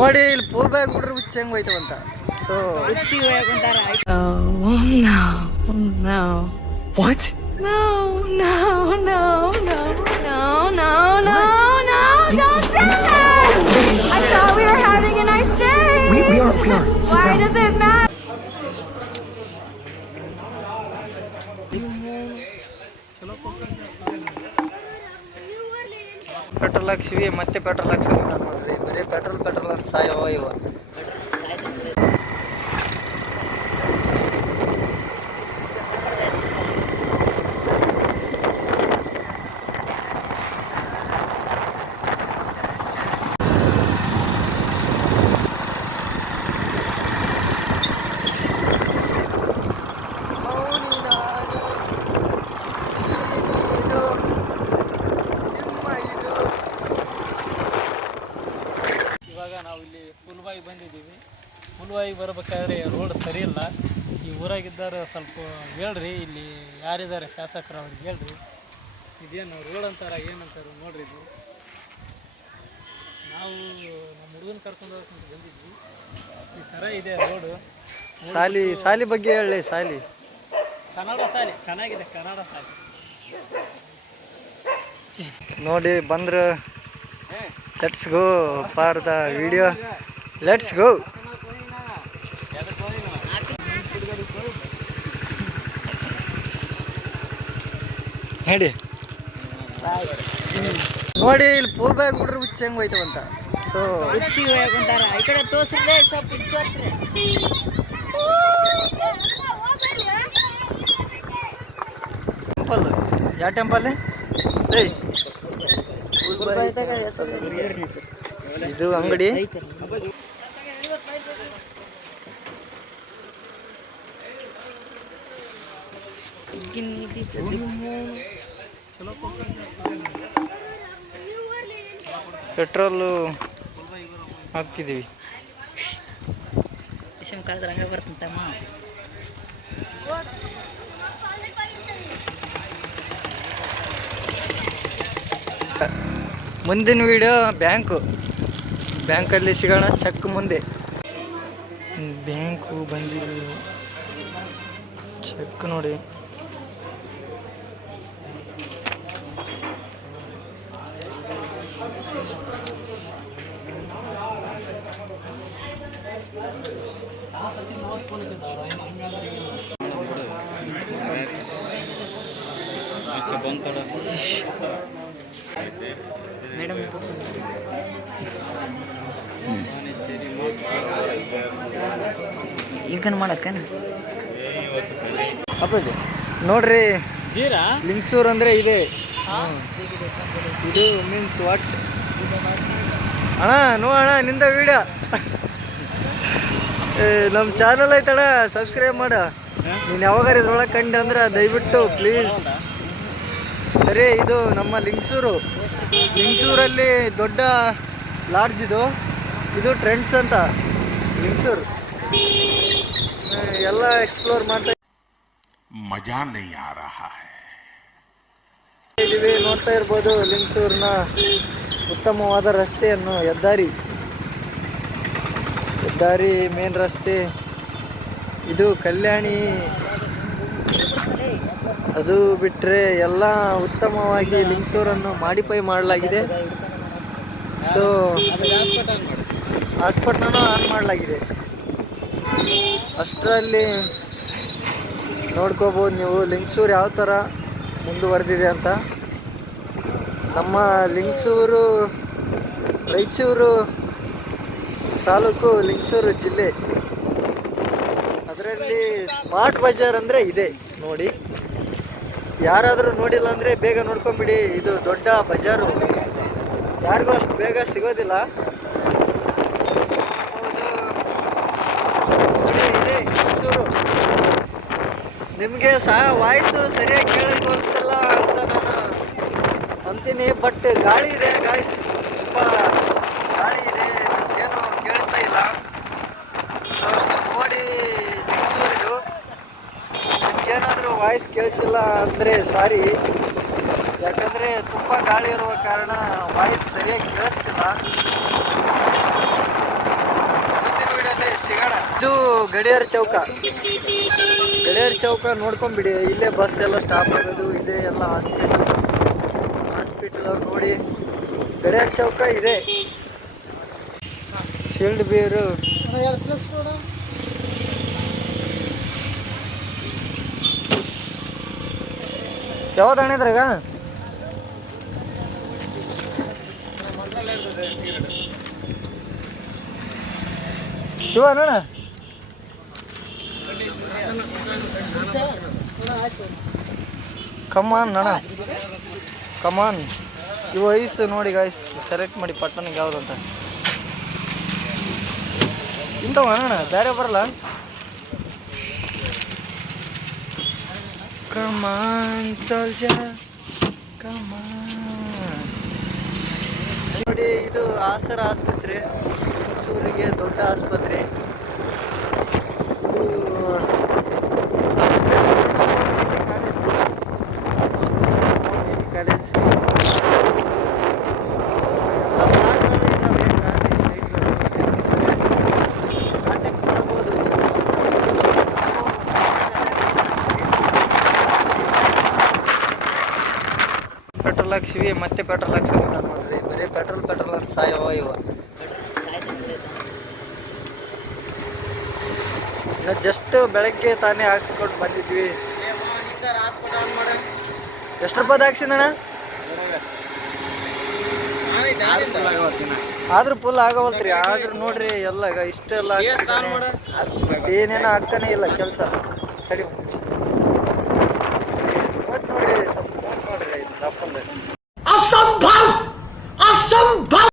ನೋಡಿ ಇಲ್ಲಿ pool bag ಬಿಡ್ರೆ ಹುಚ್ಚ ಹೆಂಗ್ ಹೋಯ್ತವಂತ. So ಹುಚ್ಚಿಗೆ ಹೋಗಂತಾರ. No. What? No. Don't do that! I thought we were having a nice day! We are. Why does it matter? Petrol ಹಾಕ್ಸಿವಿ ಮತ್ತೆ petrol ಹಾಕ್ಸಿವಿ ನೋಡ್ರಿ. ಬರೀ petrol ಅಂತ ಸಾಯವ ಇವ. ನಾವು ಇಲ್ಲಿ ಫುಲ್ವಾಯಿಗೆ ಬಂದಿದ್ದೀವಿ. ಫುಲ್ವಾಯಿಗೆ ಬರಬೇಕಾದ್ರೆ ರೋಡ್ ಸರಿ ಇಲ್ಲ. ಈ ಊರಾಗಿದ್ದಾರೆ ಸ್ವಲ್ಪ ಹೇಳ್ರಿ, ಇಲ್ಲಿ ಯಾರಿದ್ದಾರೆ ಶಾಸಕರು ಅವ್ರಿಗೆ ಹೇಳ್ರಿ, ಇದೇನು ರೋಡ್ ಅಂತಾರ ಏನಂತಾರೆ ನೋಡ್ರಿ. ಇದು ನಾವು ನಮ್ಮ ಹುಡುಗನ ಕರ್ಕೊಂಡು ಹೋಗ್ಕೊಂಡು ಬಂದಿದ್ವಿ. ಈ ಥರ ಇದೆ ರೋಡು. ಸಾಲಿ ಬಗ್ಗೆ ಹೇಳಿ. ಕನ್ನಡ ಶಾಲೆ ಚೆನ್ನಾಗಿದೆ. ಕನ್ನಡ ಶಾಲೆ ನೋಡಿ ಬಂದ್ರೆ let's go for the video. Let's go. ಹೇಳಿ ನೋಡಿ ಇಲ್ಲಿ ಪೂಲ್ ಬ್ಯಾಗ್ ಬಿಡ್ರೆ ಹುಚ್ಚ ಹೆಂಗ್ ಹೋಯ್ತವಂತ. ಸೊ ಹುಚ್ಚಿಗೆ ಹೋಗಂತಾರ. ಈ ಕಡೆ ತೋರ್ಸ್ರೆ ಸ್ವಲ್ಪ ತೋರ್ಸ್ರೆ. ಟೆಂಪಲ್ ಯಾವ ಟೆಂಪಲ್? ಇದು ಅಂಗಡಿ. ಪೆಟ್ರೋಲು ಹಾಕ್ತಿದ್ದೀವಿ. ಹಂಗೆ ಬರ್ತಂತಮ್ಮ. ಮುಂದಿನ ವಿಡಿಯೋ ಬ್ಯಾಂಕಲ್ಲಿ ಸಿಗೋಣ. ಚೆಕ್ ಮುಂದೆ ಬ್ಯಾಂಕು ಬಂದಿದ್ದೀವಿ. ಚೆಕ್ ನೋಡಿ. ಮೇಡಮ್ ಈಗ ಮಾಡಕ್ಕೇನ ಅಪ್ಪಾಜಿ ನೋಡ್ರಿ. ಜೀರಾ ಲಿಂಗಸೂರು ಅಂದರೆ ಇದೆ. ಇದು ಮೀನ್ಸ್ ವಾಟ್ ಅಣ್ಣ? ಅಣ್ಣ ನಿಂದ ವಿಡಿಯೋ ನಮ್ಮ ಚಾನಲ್ ಐತಣ್ಣ, ಸಬ್ಸ್ಕ್ರೈಬ್ ಮಾಡ. ನೀನು ಯಾವಾಗಾರ ಇದ್ರೊಳಗೆ ಕಂಡು ಅಂದ್ರೆ ದಯವಿಟ್ಟು ಪ್ಲೀಸ್. ಸರಿ, ಇದು ನಮ್ಮ ಲಿಂಗಸೂರಲ್ಲಿ ದೊಡ್ಡ ಲಾಡ್ಜ್ ಇದು ಟ್ರೆಂಡ್ಸ್ ಅಂತ ಲಿಂಗಸೂರು. ಎಲ್ಲ ಎಕ್ಸ್ಪ್ಲೋರ್ ಮಾಡ್ತಾ ಮಜಾ ನಹೀ ಆ ರಹಾ ಇದೀವಿ. ನೋಡ್ತಾ ಇರ್ಬೋದು ಲಿಂಗಸೂರಿನ ಉತ್ತಮವಾದ ರಸ್ತೆಯನ್ನು. ಹೆದ್ದಾರಿ ಮೇನ್ ರಸ್ತೆ ಇದು. ಕಲ್ಯಾಣಿ ಅದು ಬಿಟ್ಟರೆ ಎಲ್ಲ ಉತ್ತಮವಾಗಿ ಲಿಂಗಸೂರನ್ನು ಮಾಡಿಫೈ ಮಾಡಲಾಗಿದೆ. ಸೊ ಹಾಸ್ಪಿಟ್ಲನ್ನು ಆನ್ ಮಾಡಲಾಗಿದೆ. ಅಷ್ಟರಲ್ಲಿ ನೋಡ್ಕೋಬೋದು ನೀವು ಲಿಂಗಸೂರು ಯಾವ ಥರ ಮುಂದುವರೆದಿದೆ ಅಂತ. ನಮ್ಮ ಲಿಂಗಸೂರು ರಾಯಚೂರು ತಾಲೂಕು, ಲಿಂಗಸೂರು ಜಿಲ್ಲೆ. ಅದರಲ್ಲಿ ಸ್ಮಾರ್ಟ್ ಬಜಾರ್ ಅಂದರೆ ಇದೆ ನೋಡಿ. ಯಾರಾದರೂ ನೋಡಿಲ್ಲ ಅಂದರೆ ಬೇಗ ನೋಡ್ಕೊಂಬಿಡಿ. ಇದು ದೊಡ್ಡ ಬಜಾರು, ಯಾರಿಗೂ ಅಷ್ಟು ಬೇಗ ಸಿಗೋದಿಲ್ಲ. ಇದೆ ಲಿಂಗಸೂರು. ನಿಮಗೆ ವಾಯ್ಸು ಸರಿಯಾಗಿ ಕೇಳಿಸ್ಕೊಳ್ತಿಲ್ಲ ಅಂತ ನಾನು ಅಂತೀನಿ. ಬಟ್ ಗಾಳಿ ಇದೆ ಗಾಯ್ಸ್, ತುಂಬ ಗಾಳಿ ಇದೆ, ಏನೂ ಕೇಳಿಸ್ತಾ ಇಲ್ಲ. ನೋಡಿ ಲಿಂಗಸೂರಿದು. ನಿಮ್ಗೇನಾದರೂ ವಾಯ್ಸ್ ಕೇಳಿಸಿಲ್ಲ ಅಂದರೆ ಸಾರಿ, ಯಾಕಂದರೆ ತುಂಬ ಗಾಳಿ ಇರುವ ಕಾರಣ ವಾಯ್ಸ್ ಸರಿಯಾಗಿ ಕೇಳಿಸ್ತಿಲ್ಲ. ಇದು ಗಡಿಯಾರ ಚೌಕ. ಗಡಿಯಾರ ಚೌಕ ನೋಡ್ಕೊಂಬಿಡಿ. ಇಲ್ಲೇ ಬಸ್ ಎಲ್ಲ ಸ್ಟಾಪ್ ಆಗೋದು ಇದೆ. ಎಲ್ಲ ಹಾಸ್ಪಿಟಲ್ ಅವ್ರು ನೋಡಿ. ಗಡಿಯಾರ ಚೌಕ ಇದೆ. ಶೀಲ್ಡ್ ಬೀರು ಯಾವ್ದು ಅಣ್ಣಿದ್ರಾಗ ಇವ ನೋಡ ಕಮಾನ್ ಅಣ್ಣ ಕಮಾನ್. ಇವು ಐಸ್ ನೋಡಿ ಗಾಯ್ಸ್, ಸೆಲೆಕ್ಟ್ ಮಾಡಿ ಪಟ್ಟಣಿಗೆ ಯಾವ್ದಂತ. ಇಂಥವ ಅಣ್ಣ ಬೇರೆ ಬರಲ್ಲ. ಕಮಾನ್ ಸೋಲ್ಜರ್ ಕಮಾನ್. ನೋಡಿ ಇದು ಆಸರ ಆಸ್ಪತ್ರೆ, ಮೈಸೂರಿಗೆ ದೊಡ್ಡ ಆಸ್ಪತ್ರೆ. ಕಾಲೇಜ್ ಪೆಟ್ರೋಲ್ ಹಾಕ್ಸಿವಿ, ಮತ್ತೆ ಪೆಟ್ರೋಲ್ ಹಾಕ್ಸ್ಕೊಂಡ ನೋಡ್ರಿ. ಬರೀ ಪೆಟ್ರೋಲ್ ಅಂತ ಸಾಯವ ಇವ. ಇನ್ನು ಜಸ್ಟ್ ಬೆಳಗ್ಗೆ ತಾನೇ ಹಾಕ್ಸ್ಕೊಂಡು ಬಂದಿದ್ವಿ. ಎಷ್ಟು ರೂಪಾಯಿ ಹಾಕ್ಸಿದಣ್ಣ? ಆದ್ರೂ ಫುಲ್ ಆಗವಲ್ತ್ರಿ. ಆದ್ರೂ ನೋಡ್ರಿ ಎಲ್ಲ ಇಷ್ಟೆಲ್ಲ ಏನೇನೋ ಆಗ್ತಾನೆ ಇಲ್ಲ ಕೆಲಸ. ತಡಿ